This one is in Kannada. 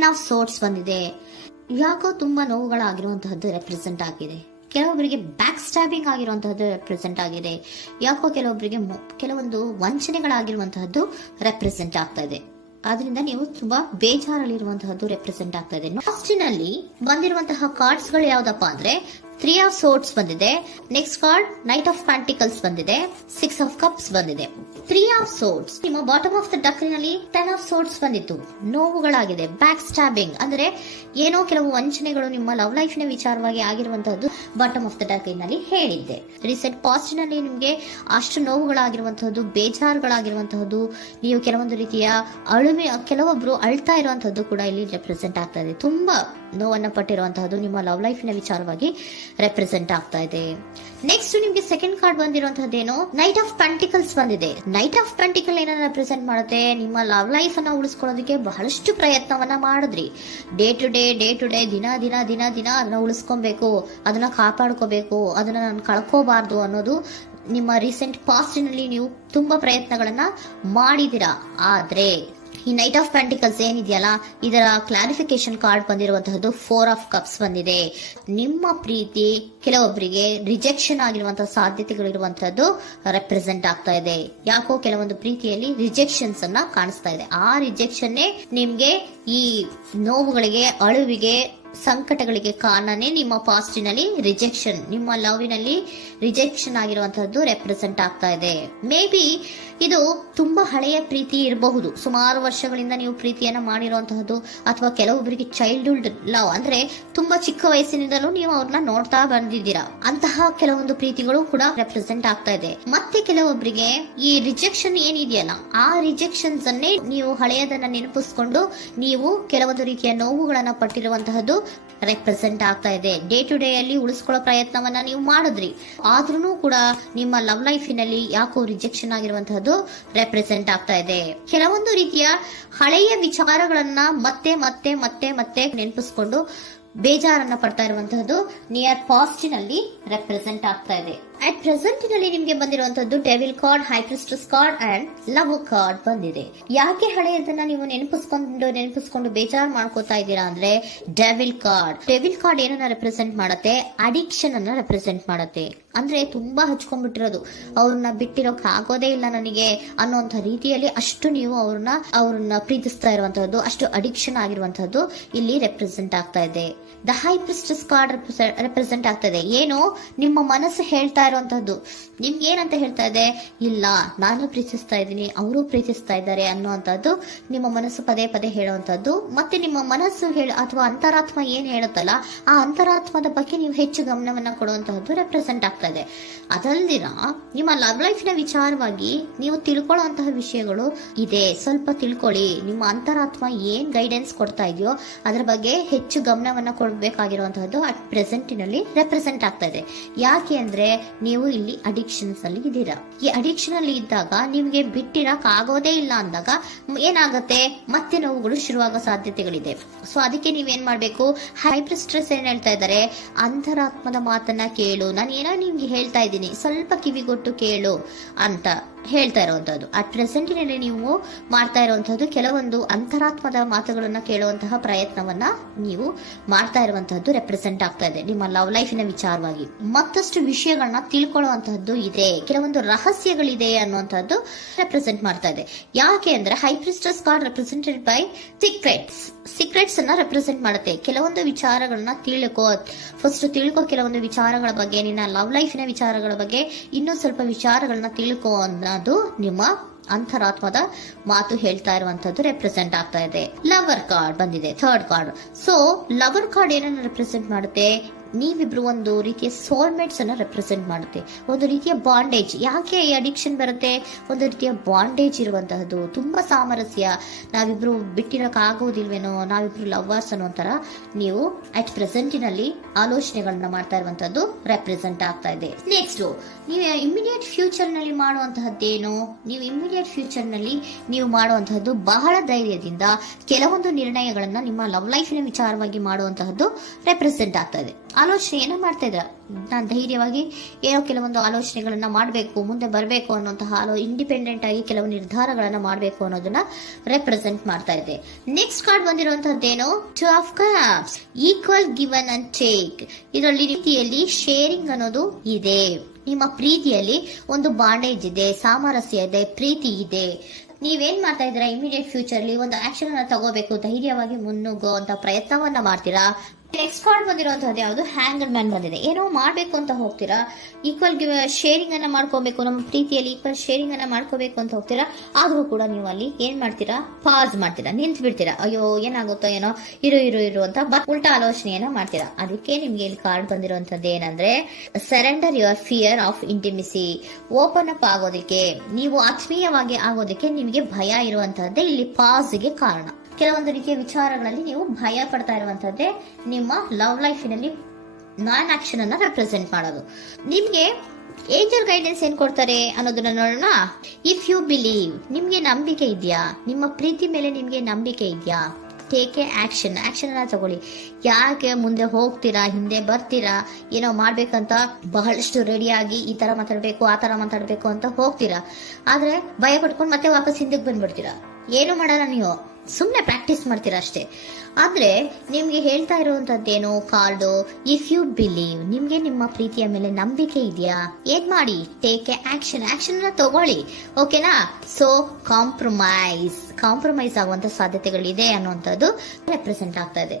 10 ಆಫ್ ಸೋರ್ಟ್ಸ್ ಬಂದಿದೆ. ಯಾಕೋ ತುಂಬಾ ನೋವುಗಳಾಗಿರುವಂತಹದ್ದು ರೆಪ್ರೆಸೆಂಟ್ ಆಗಿದೆ. ಕೆಲವೊಬ್ಬರಿಗೆ ಬ್ಯಾಕ್ ಸ್ಟ್ಯಾಬಿಂಗ್ ಆಗಿರುವಂತಹದ್ದು ರೆಪ್ರೆಸೆಂಟ್ ಆಗಿದೆ. ಯಾಕೋ ಕೆಲವೊಬ್ಬರಿಗೆ ಕೆಲವೊಂದು ವಂಚನೆಗಳಾಗಿರುವಂತಹದ್ದು ರೆಪ್ರೆಸೆಂಟ್ ಆಗ್ತಾ ಇದೆ. ಆದ್ರಿಂದ ನೀವು ತುಂಬಾ ಬೇಜಾರಲ್ಲಿರುವಂತಹದ್ದು ರೆಪ್ರೆಸೆಂಟ್ ಆಗ್ತಾ ಇದೆ. ಲಾಸ್ಟಿನಲ್ಲಿ ಬಂದಿರುವಂತಹ ಕಾರ್ಡ್ಸ್ ಗಳು ಯಾವ್ದಪ್ಪ ಅಂದ್ರೆ 3 ಆಫ್ ಸೋರ್ಟ್ಸ್ ಬಂದಿದೆ. Next card knight of pentacles ಬಂದಿದೆ. 6 ಆಫ್ ಕಪ್ಸ್ ಬಂದಿದೆ. 3 ಆಫ್ ಸೋರ್ಟ್ಸ್ ನಿಮ್ಮ ಬಾಟಮ್ ಆಫ್ ದ ಡಕ್ನಲ್ಲಿ 10 ಆಫ್ ಸೋರ್ಟ್ಸ್ ಬಂದಿತ್ತು. ನೋವುಗಳಾಗಿದೆ, ಬ್ಯಾಕ್ ಸ್ಟ್ಯಾಬಿಂಗ್ ಅಂದ್ರೆ ಏನೋ ಕೆಲವು ವಂಚನೆಗಳು ನಿಮ್ಮ ಲವ್ ಲೈಫ್ ನ ವಿಚಾರವಾಗಿ ಆಗಿರುವಂತಹದ್ದು ಬಾಟಮ್ ಆಫ್ ದ ಡಕ್ನಲ್ಲಿ ಹೇಳಿದ್ದೆ. ರೀಸೆಂಟ್ ಪಾಸ್ಟ್ ನಲ್ಲಿ ನಿಮ್ಗೆ ಅಷ್ಟು ನೋವುಗಳಾಗಿರುವಂತಹದ್ದು, ಬೇಜಾರುಗಳಾಗಿರುವಂತಹದ್ದು, ನೀವು ಕೆಲವೊಂದು ರೀತಿಯ ಕೆಲವೊಬ್ರು ಅಳ್ತಾ ಇರುವಂತಹದ್ದು ಕೂಡ ಇಲ್ಲಿ ರೆಪ್ರೆಸೆಂಟ್ ಆಗ್ತಾ ಇದೆ. ತುಂಬಾ ನೋವನ್ನ ಪಟ್ಟಿರುವಂತಹದ್ದು ನಿಮ್ಮ ಲವ್ ಲೈಫ್ ನ ವಿಚಾರವಾಗಿ ರೆಪ್ರೆಸೆಂಟ್ ಆಗ್ತಾ ಇದೆ. ನೆಕ್ಸ್ಟ್ ನಿಮ್ಗೆ ಸೆಕೆಂಡ್ ಕಾರ್ಡ್ ಬಂದಿರುವಂತಹದ್ದೇನು ನೈಟ್ ಆಫ್ ಪ್ಯಾಂಟಿಕಲ್ಸ್ ಬಂದಿದೆ. ನೈಟ್ ಆಫ್ ಪ್ಯಾಂಟಿಕಲ್ ಏನನ್ನ ರೆಪ್ರೆಸೆಂಟ್ ಮಾಡುತ್ತೆ, ನಿಮ್ಮ ಲವ್ ಲೈಫ್ ಅನ್ನ ಉಳಿಸ್ಕೊಳ್ಳೋದಕ್ಕೆ ಬಹಳಷ್ಟು ಪ್ರಯತ್ನವನ್ನ ಮಾಡಿದ್ರಿ. ಡೇ ಟು ಡೇ ದಿನ ಅದನ್ನ ಉಳಿಸ್ಕೊಬೇಕು, ಅದನ್ನ ಕಾಪಾಡ್ಕೋಬೇಕು, ಅದನ್ನ ನಾನು ಕಳ್ಕೋಬಾರ್ದು ಅನ್ನೋದು ನಿಮ್ಮ ರೀಸೆಂಟ್ ಪಾಸ್ಟ್ ನಲ್ಲಿ ನೀವು ತುಂಬಾ ಪ್ರಯತ್ನಗಳನ್ನ ಮಾಡಿದಿರಾ. ಆದ್ರೆ ಈ ನೈಟ್ ಆಫ್ ಪ್ಯಾಂಟಿಕಲ್ಸ್ ಏನಿದೆಯಲ್ಲ, ಇದರ ಕ್ಲಾರಿಫಿಕೇಶನ್ ಕಾರ್ಡ್ ಬಂದಿರುವಂತಹದ್ದು 4 ಆಫ್ ಕಪ್ಸ್ ಬಂದಿದೆ. ನಿಮ್ಮ ಪ್ರೀತಿ ಕೆಲವೊಬ್ಬರಿಗೆ ರಿಜೆಕ್ಷನ್ ಆಗಿರುವಂತಹ ಸಾಧ್ಯತೆಗಳಿರುವಂತಹದ್ದು ರೆಪ್ರೆಸೆಂಟ್ ಆಗ್ತಾ ಇದೆ. ಯಾಕೋ ಕೆಲವೊಂದು ಪ್ರೀತಿಯಲ್ಲಿ ರಿಜೆಕ್ಷನ್ಸ್ ಅನ್ನ ಕಾಣಿಸ್ತಾ ಇದೆ. ಆ ರಿಜೆಕ್ಷನ್ನೇ ನಿಮ್ಗೆ ಈ ನೋವುಗಳಿಗೆ, ಅಳುವಿಗೆ, ಸಂಕಟಗಳಿಗೆ ಕಾರಣನೇ ನಿಮ್ಮ ಪಾಸ್ಟಿನಲ್ಲಿ ರಿಜೆಕ್ಷನ್, ನಿಮ್ಮ ಲವ್ನಲ್ಲಿ ರಿಜೆಕ್ಷನ್ ಆಗಿರುವಂತಹದ್ದು ರೆಪ್ರೆಸೆಂಟ್ ಆಗ್ತಾ ಇದೆ. ಮೇ ಬಿ ಇದು ತುಂಬಾ ಹಳೆಯ ಪ್ರೀತಿ ಇರಬಹುದು. ಸುಮಾರು ವರ್ಷಗಳಿಂದ ನೀವು ಪ್ರೀತಿಯನ್ನ ಮಾಡಿರುವಂತಹದ್ದು, ಅಥವಾ ಕೆಲವೊಬ್ಬರಿಗೆ ಚೈಲ್ಡ್ಹುಡ್ ಲವ್ ಅಂದ್ರೆ ತುಂಬಾ ಚಿಕ್ಕ ವಯಸ್ಸಿನಿಂದಲೂ ನೀವು ಅವ್ರನ್ನ ನೋಡ್ತಾ ಬಂದಿದ್ದೀರಾ. ಅಂತಹ ಕೆಲವೊಂದು ಪ್ರೀತಿಗಳು ಕೂಡ ರೆಪ್ರೆಸೆಂಟ್ ಆಗ್ತಾ ಇದೆ. ಮತ್ತೆ ಕೆಲವೊಬ್ಬರಿಗೆ ಈ ರಿಜೆಕ್ಷನ್ ಏನಿದೆಯಲ್ಲ, ಆ ರಿಜೆಕ್ಷನ್ಸ್ ಅನ್ನೇ ನೀವು ಹಳೆಯದನ್ನ ನೆನಪಿಸ್ಕೊಂಡು ನೀವು ಕೆಲವೊಂದು ರೀತಿಯ ನೋವುಗಳನ್ನ ಪಟ್ಟಿರುವಂತಹದ್ದು ರೆಪ್ರೆಸೆಂಟ್ ಆಗ್ತಾ ಇದೆ. ಡೇ ಟು ಡೇ ಅಲ್ಲಿ ಉಳಿಸ್ಕೊಳ್ಳೋ ಪ್ರಯತ್ನವನ್ನ ನೀವು ಮಾಡಿದ್ರಿ, ಆದ್ರೂ ಕೂಡ ನಿಮ್ಮ ಲವ್ ಲೈಫಿನಲ್ಲಿ ಯಾಕೋ ರಿಜೆಕ್ಷನ್ ಆಗಿರುವಂತಹದ್ದು ರೆಪ್ರೆಸೆಂಟ್ ಆಗ್ತಾ ಇದೆ. ಕೆಲವೊಂದು ರೀತಿಯ ಹಳೆಯ ವಿಚಾರಗಳನ್ನ ಮತ್ತೆ ಮತ್ತೆ ಮತ್ತೆ ಮತ್ತೆ ನೆನಪಿಸ್ಕೊಂಡು ಬೇಜಾರನ್ನ ಪಡ್ತಾ ಇರುವಂತಹದ್ದು ನಿಯರ್ ಪಾಸ್ಟಿನಲ್ಲಿ ರೆಪ್ರೆಸೆಂಟ್ ಆಗ್ತಾ ಇದೆ. ಅಟ್ ಪ್ರೆಸೆಂಟ್ ನಲ್ಲಿ ನಿಮ್ಗೆ ಬಂದಿರುವಂತದ್ದು devil card, high priestess card and love card ಬಂದಿದೆ. ಯಾಕೆ ಹಳೆಯದನ್ನ ನೀವು ನೆನಪಿಸ್ಕೊಂಡು ಬೇಜಾರು ಮಾಡ್ಕೋತಾ ಇದ್ದೀರಾ ಅಂದ್ರೆ ಡೆವಿಲ್ ಕಾರ್ಡ್ ಏನನ್ನ ರೆಪ್ರೆಸೆಂಟ್ ಮಾಡುತ್ತೆ, ಅಡಿಕ್ಷನ್ ಅನ್ನ ರೆಪ್ರೆಸೆಂಟ್ ಮಾಡುತ್ತೆ. ಅಂದ್ರೆ ತುಂಬಾ ಹಚ್ಕೊಂಡ್ಬಿಟ್ಟಿರೋದು, ಅವ್ರನ್ನ ಬಿಟ್ಟಿರೋಕ್ ಆಗೋದೇ ಇಲ್ಲ ನನಗೆ ಅನ್ನುವಂತ ರೀತಿಯಲ್ಲಿ ಅಷ್ಟು ನೀವು ಅವ್ರನ್ನ ಪ್ರೀತಿಸ್ತಾ ಇರುವಂತಹದ್ದು, ಅಷ್ಟು ಅಡಿಕ್ಷನ್ ಆಗಿರುವಂತಹದ್ದು ಇಲ್ಲಿ ರೆಪ್ರೆಸೆಂಟ್ ಆಗ್ತಾ ಇದೆ. The high priestess card represent ಆಗ್ತಾ ಇದೆ. ಏನು ನಿಮ್ಮ ಮನಸ್ಸು ಹೇಳ್ತಾ ಇರುವಂತಹದ್ದು, ನಿಮ್ಗೆ ಏನಂತ ಹೇಳ್ತಾ ಇದೆ, ಇಲ್ಲ ನಾನು ಪ್ರೀತಿಸ್ತಾ ಇದ್ದೀನಿ, ಅವರು ಪ್ರೀತಿಸ್ತಾ ಇದ್ದಾರೆ ಅನ್ನುವಂಥದ್ದು ನಿಮ್ಮ ಮನಸ್ಸು ಪದೇ ಪದೇ ಹೇಳುವಂತಹದ್ದು. ಮತ್ತೆ ನಿಮ್ಮ ಮನಸ್ಸು ಅಥವಾ ಅಂತರಾತ್ಮ ಏನ್ ಹೇಳುತ್ತಲ್ಲ, ಆ ಅಂತರಾತ್ಮದ ಬಗ್ಗೆ ನೀವು ಹೆಚ್ಚು ಗಮನವನ್ನ ಕೊಡುವಂತಹದ್ದು ರೆಪ್ರೆಸೆಂಟ್ ಆಗ್ತಾ ಇದೆ. ಅದಲ್ದಿರ ನಿಮ್ಮ ಲವ್ ಲೈಫ್ ನ ವಿಚಾರವಾಗಿ ನೀವು ತಿಳ್ಕೊಳ್ಳುವಂತಹ ವಿಷಯಗಳು ಇದೆ. ಸ್ವಲ್ಪ ತಿಳ್ಕೊಳ್ಳಿ, ನಿಮ್ಮ ಅಂತರಾತ್ಮ ಏನ್ ಗೈಡೆನ್ಸ್ ಕೊಡ್ತಾ ಇದೆಯೋ ಅದರ ಬಗ್ಗೆ ಹೆಚ್ಚು ಗಮನವನ್ನ ಕೊಡಬೇಕಾಗಿರುವಂತಹದ್ದು ಅಟ್ ಪ್ರೆಸೆಂಟಿನಲ್ಲಿ ರೆಪ್ರೆಸೆಂಟ್ ಆಗ್ತಾ ಇದೆ. ಯಾಕೆ ಅಂದ್ರೆ ನೀವು ಇಲ್ಲಿ ಅಡಿಕ್ಷನ್ಸ್ ಅಲ್ಲಿ ಇದ್ದೀರಾ. ಈ ಅಡಿಕ್ಷನ್ ಅಲ್ಲಿ ಇದ್ದಾಗ ನಿಮ್ಗೆ ಬಿಟ್ಟಿರಕ್ ಆಗೋದೇ ಇಲ್ಲ ಅಂದಾಗ ಏನಾಗುತ್ತೆ, ಮತ್ತೆ ನೋವುಗಳು ಶುರುವಾಗೋ ಸಾಧ್ಯತೆಗಳಿದೆ. ಸೊ ಅದಕ್ಕೆ ನೀವೇನ್ ಮಾಡ್ಬೇಕು, ಹೈಪರ್ ಸ್ಟ್ರೆಸ್ ಏನ್ ಹೇಳ್ತಾ ಇದ್ದಾರೆ, ಅಂತರಾತ್ಮದ ಮಾತನ್ನ ಕೇಳು, ನಾನು ಏನೋ ನಿಮ್ಗೆ ಹೇಳ್ತಾ ಇದ್ದೀನಿ, ಸ್ವಲ್ಪ ಕಿವಿಗೊಟ್ಟು ಕೇಳು ಅಂತ ಹೇಳ್ತಾ ಇರುವಂತಹದ್ದು. ಅಟ್ ಪ್ರೆಸೆಂಟಿನಲ್ಲಿ ನೀವು ಮಾಡ್ತಾ ಇರುವಂತಹದ್ದು ಕೆಲವೊಂದು ಅಂತರಾತ್ಮದ ಮಾತುಗಳನ್ನ ಕೇಳುವಂತಹ ಪ್ರಯತ್ನವನ್ನ ನೀವು ಮಾಡ್ತಾ ಇರುವಂತಹದ್ದು ರೆಪ್ರೆಸೆಂಟ್ ಆಗ್ತಾ ಇದೆ. ನಿಮ್ಮ ಲವ್ ಲೈಫಿನ ವಿಚಾರವಾಗಿ ಮತ್ತಷ್ಟು ವಿಷಯಗಳನ್ನ ತಿಳ್ಕೊಳ್ಳುವಂತಹದ್ದು ಇದೆ, ಕೆಲವೊಂದು ರಹಸ್ಯಗಳಿದೆ ಅನ್ನುವಂಥದ್ದು ರೆಪ್ರೆಸೆಂಟ್ ಮಾಡ್ತಾ ಇದೆ. ಯಾಕೆ ಅಂದ್ರೆ high priestess card represented by secrets ಅನ್ನ ರೆಪ್ರೆಸೆಂಟ್ ಮಾಡುತ್ತೆ. ಕೆಲವೊಂದು ವಿಚಾರಗಳನ್ನ ಫಸ್ಟ್ ತಿಳ್ಕೊ, ಕೆಲವೊಂದು ವಿಚಾರಗಳ ಬಗ್ಗೆ, ನಿನ್ನ ಲವ್ ಲೈಫಿನ ವಿಚಾರಗಳ ಬಗ್ಗೆ ಇನ್ನೂ ಸ್ವಲ್ಪ ವಿಚಾರಗಳನ್ನ ತಿಳ್ಕೊ ಅನ್ನೋದು ನಿಮ್ಮ ಅಂತರಾತ್ಮದ ಮಾತು ಹೇಳ್ತಾ ಇರುವಂತದ್ದು ರೆಪ್ರೆಸೆಂಟ್ ಆಗ್ತಾ ಇದೆ. ಲವರ್ ಕಾರ್ಡ್ ಬಂದಿದೆ, third card. So lover card ಏನನ್ನ ರೆಪ್ರೆಸೆಂಟ್ ಮಾಡುತ್ತೆ, ನೀವಿಬ್ರು ಒಂದು ರೀತಿಯ ಸೋಲ್ಮೇಟ್ಸ್ ಅನ್ನ ರೆಪ್ರೆಸೆಂಟ್ ಮಾಡುತ್ತೆ, ಒಂದು ರೀತಿಯ ಬಾಂಡೇಜ್. ಯಾಕೆ ಈ ಅಡಿಕ್ಷನ್ ಬರುತ್ತೆ, ಒಂದು ರೀತಿಯ ಬಾಂಡೇಜ್ ಇರುವಂತಹದ್ದು, ತುಂಬಾ ಸಾಮರಸ್ಯ, ನಾವಿಬ್ರು ಬಿಟ್ಟಿರಕ್ ಆಗೋದಿಲ್ವೇನೋ, ನಾವಿಬ್ರು ಲವರ್ಸ್ ಅನ್ನೋ ತರ ನೀವು ಅಟ್ ಪ್ರೆಸೆಂಟಿನಲ್ಲಿ ಆಲೋಚನೆಗಳನ್ನ ಮಾಡ್ತಾ ಇರುವಂತದ್ದು ರೆಪ್ರೆಸೆಂಟ್ ಆಗ್ತಾ ಇದೆ. ನೆಕ್ಸ್ಟ್ ನೀವು ಇಮಿಡಿಯೇಟ್ ಫ್ಯೂಚರ್ ನಲ್ಲಿ ಮಾಡುವಂತಹದ್ದೇನು, ನೀವು ಇಮಿಡಿಯೇಟ್ ಫ್ಯೂಚರ್ ನಲ್ಲಿ ನೀವು ಮಾಡುವಂತಹದ್ದು ಬಹಳ ಧೈರ್ಯದಿಂದ ಕೆಲವೊಂದು ನಿರ್ಣಯಗಳನ್ನ ನಿಮ್ಮ ಲವ್ ಲೈಫಿನ ವಿಚಾರವಾಗಿ ಮಾಡುವಂತಹದ್ದು ರೆಪ್ರೆಸೆಂಟ್ ಆಗ್ತಾ ಇದೆ. ಆಲೋಚನೆಯನ್ನ ಮಾಡ್ತಾ ಇದ್ರ. ನಾನು ಧೈರ್ಯವಾಗಿ ಏನೋ ಕೆಲವೊಂದು ಆಲೋಚನೆಗಳನ್ನ ಮಾಡಬೇಕು, ಮುಂದೆ ಬರಬೇಕು ಅನ್ನುವಂತಹ ಇಂಡಿಪೆಂಡೆಂಟ್ ಆಗಿ ಕೆಲವು ನಿರ್ಧಾರಗಳನ್ನ ಮಾಡಬೇಕು ಅನ್ನೋದನ್ನ ರೆಪ್ರೆಸೆಂಟ್ ಮಾಡ್ತಾ ಇದೆ. ನೆಕ್ಸ್ಟ್ ಕಾರ್ಡ್ ಬಂದಿರುವಂತಹದ್ದೇನು, two of cups, equal given and take. ಇದರಲ್ಲಿ ರೀತಿಯಲ್ಲಿ ಶೇರಿಂಗ್ ಅನ್ನೋದು ಇದೆ. ನಿಮ್ಮ ಪ್ರೀತಿಯಲ್ಲಿ ಒಂದು ಬಾಂಡೇಜ್ ಇದೆ, ಸಾಮರಸ್ಯ ಇದೆ, ಪ್ರೀತಿ ಇದೆ. ನೀವೇನ್ ಮಾಡ್ತಾ ಇದ್ದೀರಾ, ಇಮಿಡಿಯೇಟ್ ಫ್ಯೂಚರ್ ಅಲ್ಲಿ ಒಂದು ಆಕ್ಷನ್ ಅನ್ನ ತಗೋಬೇಕು, ಧೈರ್ಯವಾಗಿ ಮುನ್ನುಗ್ಗೋ ಅಂತ ಪ್ರಯತ್ನವನ್ನ ಮಾಡ್ತೀರಾ. ನೆಕ್ಸ್ಟ್ ಕಾರ್ಡ್ ಬಂದಿರುವಂತಹದ್ದು ಯಾವುದು, ಹ್ಯಾಂಗರ್ ಮ್ಯಾನ್ ಬಂದಿದೆ. ಏನೋ ಮಾಡ್ಬೇಕು ಅಂತ ಹೋಗ್ತೀರಾ, ಈಕ್ವಲ್ ಶೇರಿಂಗ್ ಅನ್ನ ಮಾಡ್ಕೋಬೇಕು, ನಮ್ಮ ಪ್ರೀತಿಯಲ್ಲಿ ಈಕ್ವಲ್ ಶೇರಿಂಗ್ ಅನ್ನ ಮಾಡ್ಕೋಬೇಕು ಅಂತ ಹೋಗ್ತೀರಾ. ಆದ್ರೂ ಕೂಡ ನೀವು ಅಲ್ಲಿ ಏನ್ ಮಾಡ್ತೀರಾ, ಪಾಸ್ ಮಾಡ್ತೀರಾ, ನಿಂತು ಬಿಡ್ತೀರಾ. ಅಯ್ಯೋ ಏನಾಗುತ್ತೋ ಏನೋ, ಇರು ಅಂತ ಉಲ್ಟಾ ಆಲೋಚನೆಯನ್ನ ಮಾಡ್ತೀರಾ. ಅದಕ್ಕೆ ನಿಮ್ಗೆ ಇಲ್ಲಿ ಕಾರ್ಡ್ ಬಂದಿರುವಂತದ್ದು ಏನಂದ್ರೆ, surrender your fear of intimacy. Open up ಆಗೋದಕ್ಕೆ, ನೀವು ಆತ್ಮೀಯವಾಗಿ ಆಗೋದಕ್ಕೆ ನಿಮಗೆ ಭಯ ಇರುವಂತಹದ್ದೇ ಇಲ್ಲಿ ಪಾಸ್ಗೆ ಕಾರಣ. ಕೆಲವೊಂದು ರೀತಿಯ ವಿಚಾರಗಳಲ್ಲಿ ನೀವು ಭಯ ಪಡ್ತಾ ಇರುವಂತದ್ದೇ ನಿಮ್ಮ ಲವ್ ಲೈಫಿನಲ್ಲಿ ನಾನ್ ಆಕ್ಷನ್ ಅನ್ನ ರೆಪ್ರೆಸೆಂಟ್ ಮಾಡೋದು. ನಿಮ್ಗೆ ಏಂಜಲ್ ಗೈಡೆನ್ಸ್ ಏನ್ ಕೊಡ್ತಾರೆ ಅನ್ನೋದನ್ನ ನೋಡೋಣ. ಇಫ್ ಯು ಬಿಲೀವ್, ನಿಮ್ಗೆ ನಂಬಿಕೆ ಇದೆಯಾ, ನಿಮ್ಮ ಪ್ರೀತಿ ಮೇಲೆ ನಿಮ್ಗೆ ನಂಬಿಕೆ ಇದೆಯಾ, ಟೇಕ್ ಎ ಆಕ್ಷನ್ ಅನ್ನ ತಗೊಳ್ಳಿ. ಯಾಕೆ ಮುಂದೆ ಹೋಗ್ತೀರಾ, ಹಿಂದೆ ಬರ್ತೀರಾ, ಏನೋ ಮಾಡ್ಬೇಕಂತ ಬಹಳಷ್ಟು ರೆಡಿಯಾಗಿ ಈ ತರ ಮಾತಾಡ್ಬೇಕು ಆ ತರ ಮಾತಾಡ್ಬೇಕು ಅಂತ ಹೋಗ್ತೀರಾ. ಆದ್ರೆ ಭಯ ಪಟ್ಕೊಂಡು ಮತ್ತೆ ವಾಪಸ್ ಹಿಂದಕ್ಕೆ ಬಂದ್ಬಿಡ್ತೀರಾ. ಏನು ಮಾಡಲ್ಲ, ನೀವು ಸುಮ್ನೆ ಪ್ರಾಕ್ಟೀಸ್ ಮಾಡ್ತೀರಾ ಅಷ್ಟೇ. ಆದ್ರೆ ನಿಮ್ಗೆ ಹೇಳ್ತಾ ಇರುವಂತದ್ದೇನು ಕಾರ್ಡು, ಇಫ್ ಯು ಬಿಲೀವ್, ನಿಮ್ಗೆ ನಿಮ್ಮ ಪ್ರೀತಿಯ ಮೇಲೆ ನಂಬಿಕೆ ಇದೆಯಾ, ಏನ್ ಮಾಡಿ, ಟೇಕ್ ಎ ಆಕ್ಷನ್ ಅನ್ನ ತಗೊಳ್ಳಿ. ಓಕೆನಾ. ಸೊ ಕಾಂಪ್ರಮೈಸ್ ಆಗುವಂತ ಸಾಧ್ಯತೆಗಳಿದೆ ಅನ್ನುವಂಥದ್ದು ರೆಪ್ರೆಸೆಂಟ್ ಆಗ್ತಾ ಇದೆ.